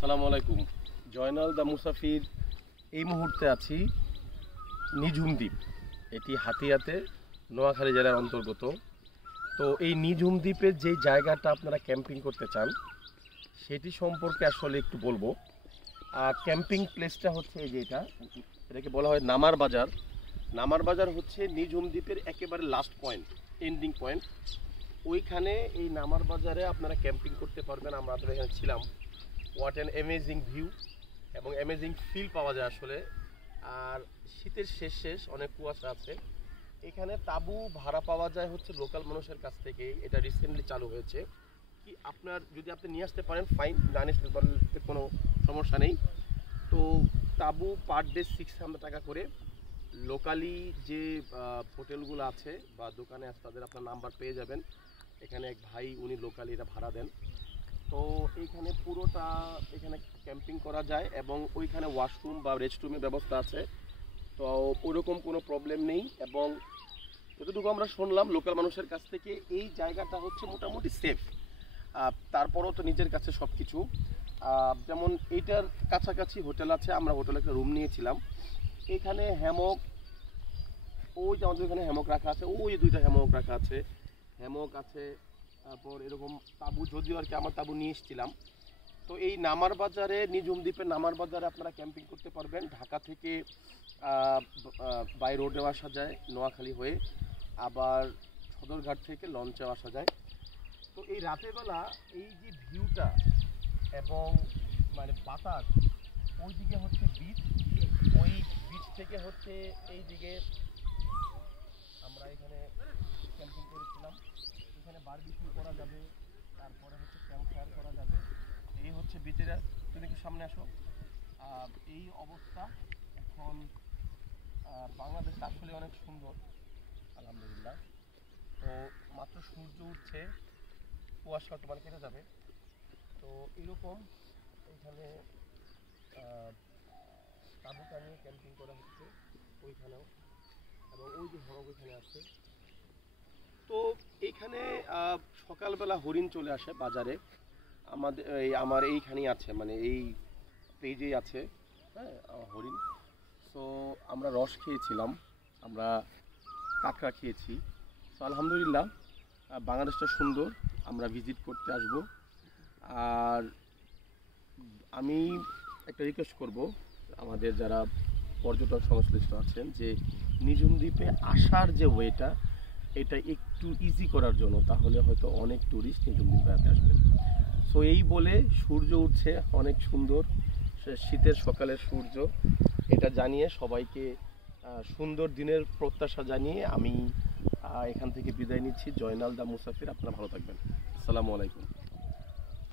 আসসালামু আলাইকুম। জয়নাল দা মুসাফির এই মুহূর্তে আছি নিঝুম দ্বীপ। এটি হাতিয়াতে নোয়াখালী জেলার অন্তর্গত। তো এই নিঝুম দ্বীপের যে জায়গাটা আপনারা ক্যাম্পিং করতে চান সেটি সম্পর্কে আসলে একটু বলবো। ক্যাম্পিং প্লেসটা হচ্ছে এই যে এটাকে বলা হয় নামার বাজার। নামার বাজার হচ্ছে নিঝুম দ্বীপের একেবারে লাস্ট পয়েন্ট, এন্ডিং পয়েন্ট। ওইখানে এই নামার বাজারে আপনারা ক্যাম্পিং করতে পারবেন। আমরা এখানে ছিলাম। হোয়াট অ্যান অ্যামেজিং ভিউ এবং অ্যামেজিং ফিল পাওয়া যায় আসলে। আর শীতের শেষ অনেক কুয়াশা আছে। এখানে তাঁবু ভাড়া পাওয়া যায় হচ্ছে লোকাল মানুষের কাছ থেকে। এটা রিসেন্টলি চালু হয়েছে। কি আপনার যদি আপনি নিয়ে আসতে পারেন ফাইন, না নিয়ে আসতে পারলে কোনো সমস্যা নেই। তো তাঁবু পার ডে 600 টাকা করে। লোকালি যে হোটেলগুলো আছে বা দোকানে আছে তাদের আপনার নাম্বার পেয়ে যাবেন। এখানে এক ভাই উনি লোকালি এটা ভাড়া দেন। তো এইখানে পুরোটা এখানে ক্যাম্পিং করা যায় এবং ওইখানে ওয়াশরুম বা রেস্টরুমের ব্যবস্থা আছে। তো ওরকম কোনো প্রবলেম নেই। এবং যতটুকু আমরা শুনলাম লোকাল মানুষের কাছ থেকে এই জায়গাটা হচ্ছে মোটামুটি সেফ। তারপরও তো নিজের কাছে সব কিছু, যেমন এইটার কাছাকাছি হোটেল আছে। আমরা হোটেলে একটা রুম নিয়েছিলাম। এখানে হ্যামক, ওই যে আমাদের এখানে হ্যামক রাখা আছে, ওই দুইটা হ্যামক রাখা আছে, হ্যামক আছে। তারপর এরকম তাঁবু, যদিও আর কি আমার তাঁবু নিয়ে এসেছিলাম। তো এই নামার বাজারে, নিঝুম দ্বীপের নামার বাজারে আপনারা ক্যাম্পিং করতে পারবেন। ঢাকা থেকে বাই রোডেও আসা যায় নোয়াখালী হয়ে, আবার সদরঘাট থেকে লঞ্চেও আসা যায়। তো এই রাতের বেলা এই যে ভিউটা এবং মানে বাতাস, ওই দিকে হচ্ছে বিচ, ওই বিচ থেকে হচ্ছে এই দিকে আমরা এখানে ক্যাম্পিং করেছিলাম। এখানে বারবিকিউ করা যাবে, তারপরে হচ্ছে ক্যাম্প ফায়ার করা যাবে। এই হচ্ছে বিচের, তুমি একটু সামনে আসো। এই অবস্থা এখন। বাংলাদেশ আসলে অনেক সুন্দর, আলহামদুলিল্লাহ। তো মাত্র সূর্য উঠছে, কুয়াশা তোমার কেটে যাবে। তো এরকম এখানে তাঁবু টানিয়ে ক্যাম্পিং করা হচ্ছে ওইখানেও, এবং ওই যে হরক ওইখানে আছে। তো এইখানে সকালবেলা হরিণ চলে আসে বাজারে। আমার এইখানেই আছে, মানে এই পেজেই আছে, হ্যাঁ, হরিণ। তো আমরা রস খেয়েছিলাম, আমরা কাঁকড়া খেয়েছি। তো আলহামদুলিল্লাহ, বাংলাদেশটা সুন্দর, আমরা ভিজিট করতে আসব। আর আমি একটা রিকোয়েস্ট করব আমাদের যারা পর্যটক সংশ্লিষ্ট আছেন, যে নিঝুম দ্বীপে আসার যে ওয়েটা, এটা একটু ইজি করার জন্য, তাহলে হয়তো অনেক ট্যুরিস্ট নিঝুম দ্বীপে বেড়াতে আসবেন। সো এই বলে সূর্য উঠছে, অনেক সুন্দর শীতের সকালের সূর্য, এটা জানিয়ে সবাইকে সুন্দর দিনের প্রত্যাশা জানিয়ে আমি এখান থেকে বিদায় নিচ্ছি। জয়নাল দা মুসাফির, আপনারা ভালো থাকবেন। আসসালামু আলাইকুম।